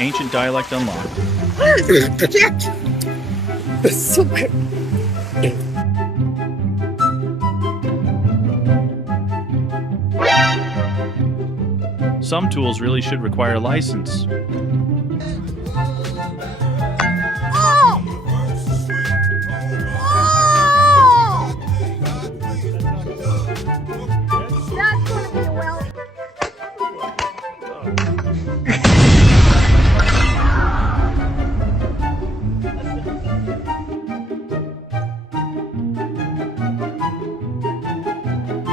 Ancient dialect unlocked. That's so good. Some tools really should require a license.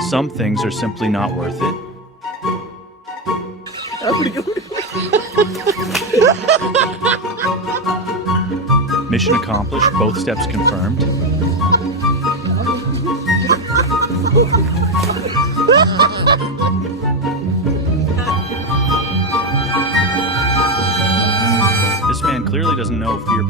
Some things are simply not worth it. Mission accomplished, both steps confirmed. This man clearly doesn't know fear.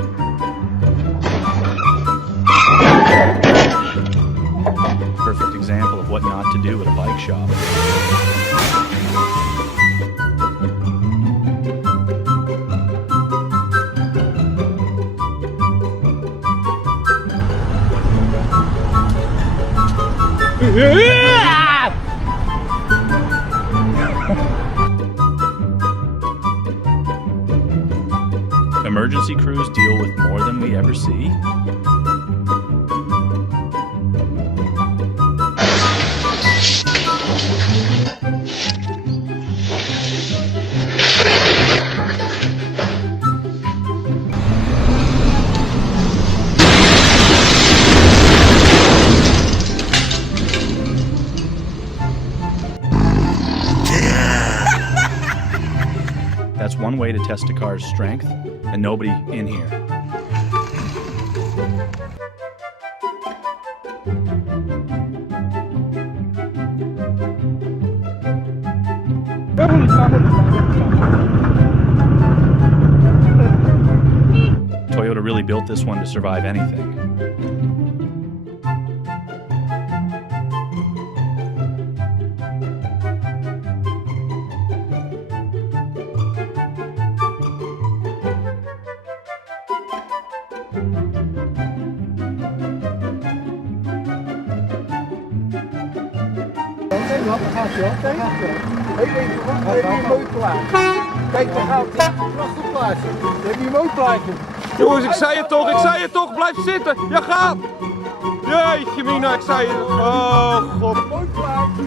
Perfect example of what not to do at a bike shop. Emergency crews deal with more than we ever see. That's one way to test a car's strength, and nobody in here. Toyota really built this one to survive anything. Heb je een mooi plaatje? Kijk, daar gaat het. Prachtig plaatje. Heb je een mooi plaatje? Jongens, ik zei het toch, blijf zitten. Ja, gaat. Jeetje mina, ik zei het. Oh, god. Mooi plaatje.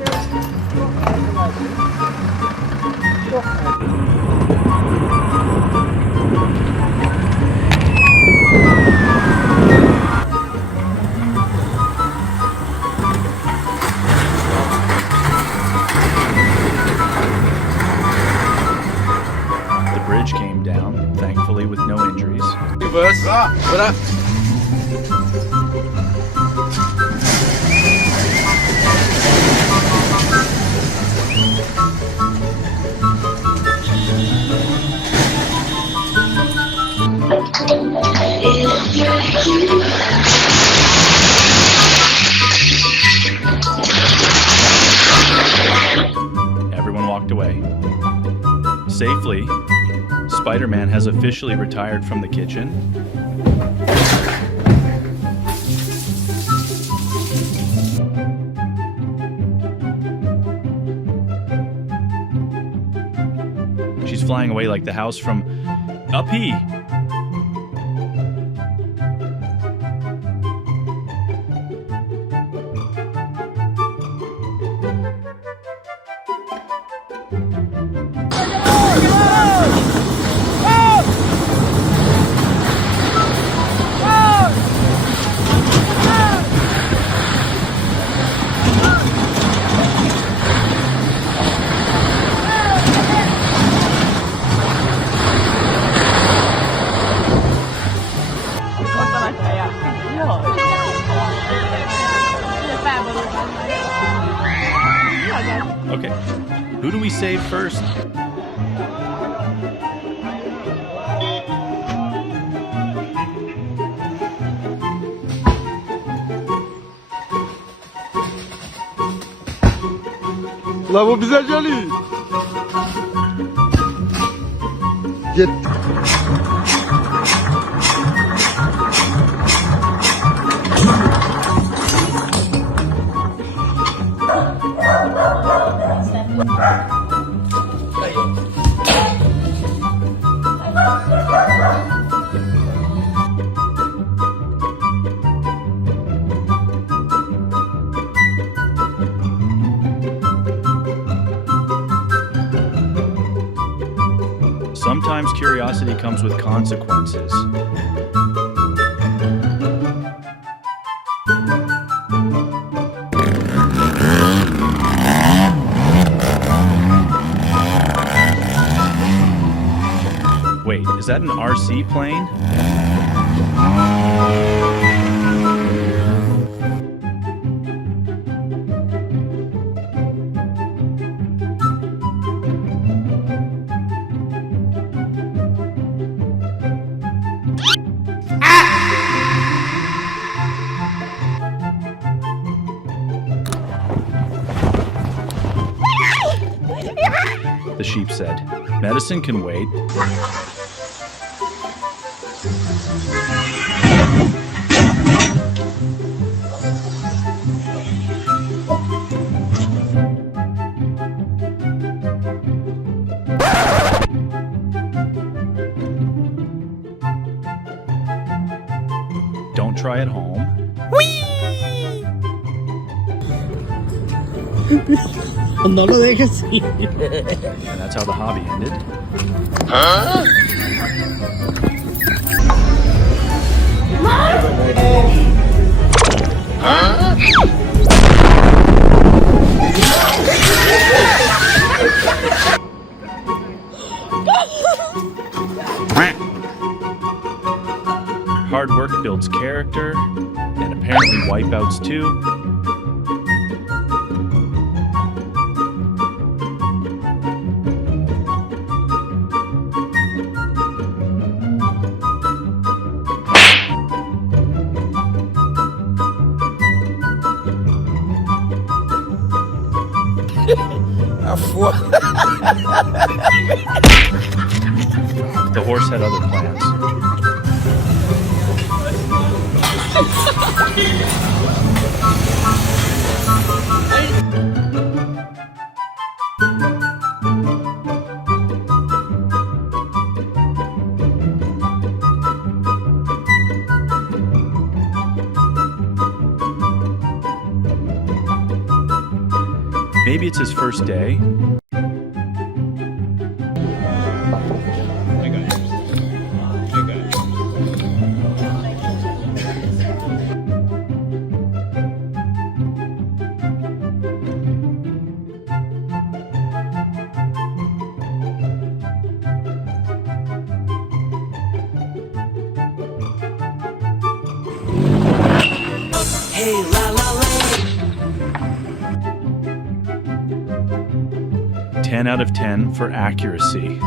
Came down, thankfully with no injuries. Everyone walked away. Safely, Spider-Man has officially retired from the kitchen. She's flying away like the house from Up-He. Who do we save first? La bu bize geliyor. Git. Sometimes curiosity comes with consequences. Wait, is that an RC plane? The sheep said. Medicine can wait. Don't try at home. No lo dejes ir. And that's how the hobby ended. Hard work builds character, and apparently wipeouts too. The horse had other plans. Maybe it's his first day. Hey, la la la. 10 out of 10 for accuracy.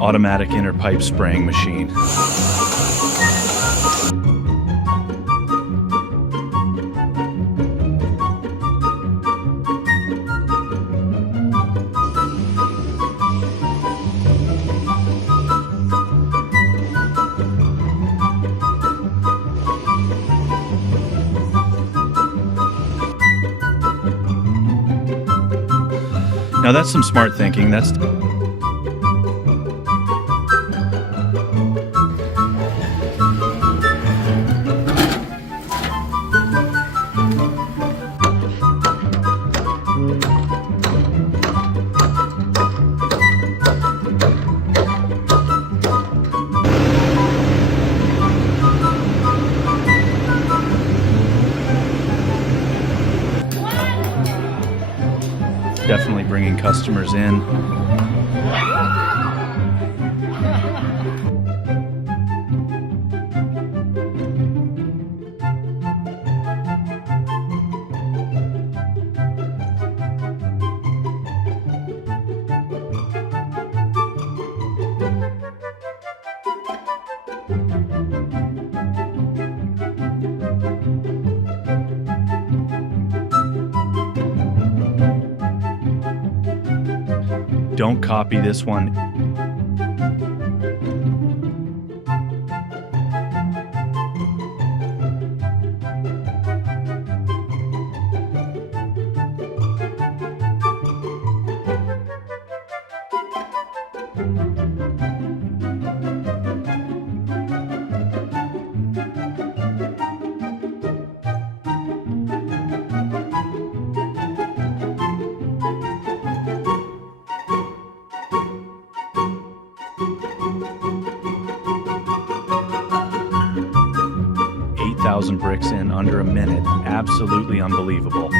Automatic inner pipe spraying machine. Now that's some smart thinking. Definitely bringing customers in. Don't copy this one. Thousand bricks in under a minute. Absolutely unbelievable.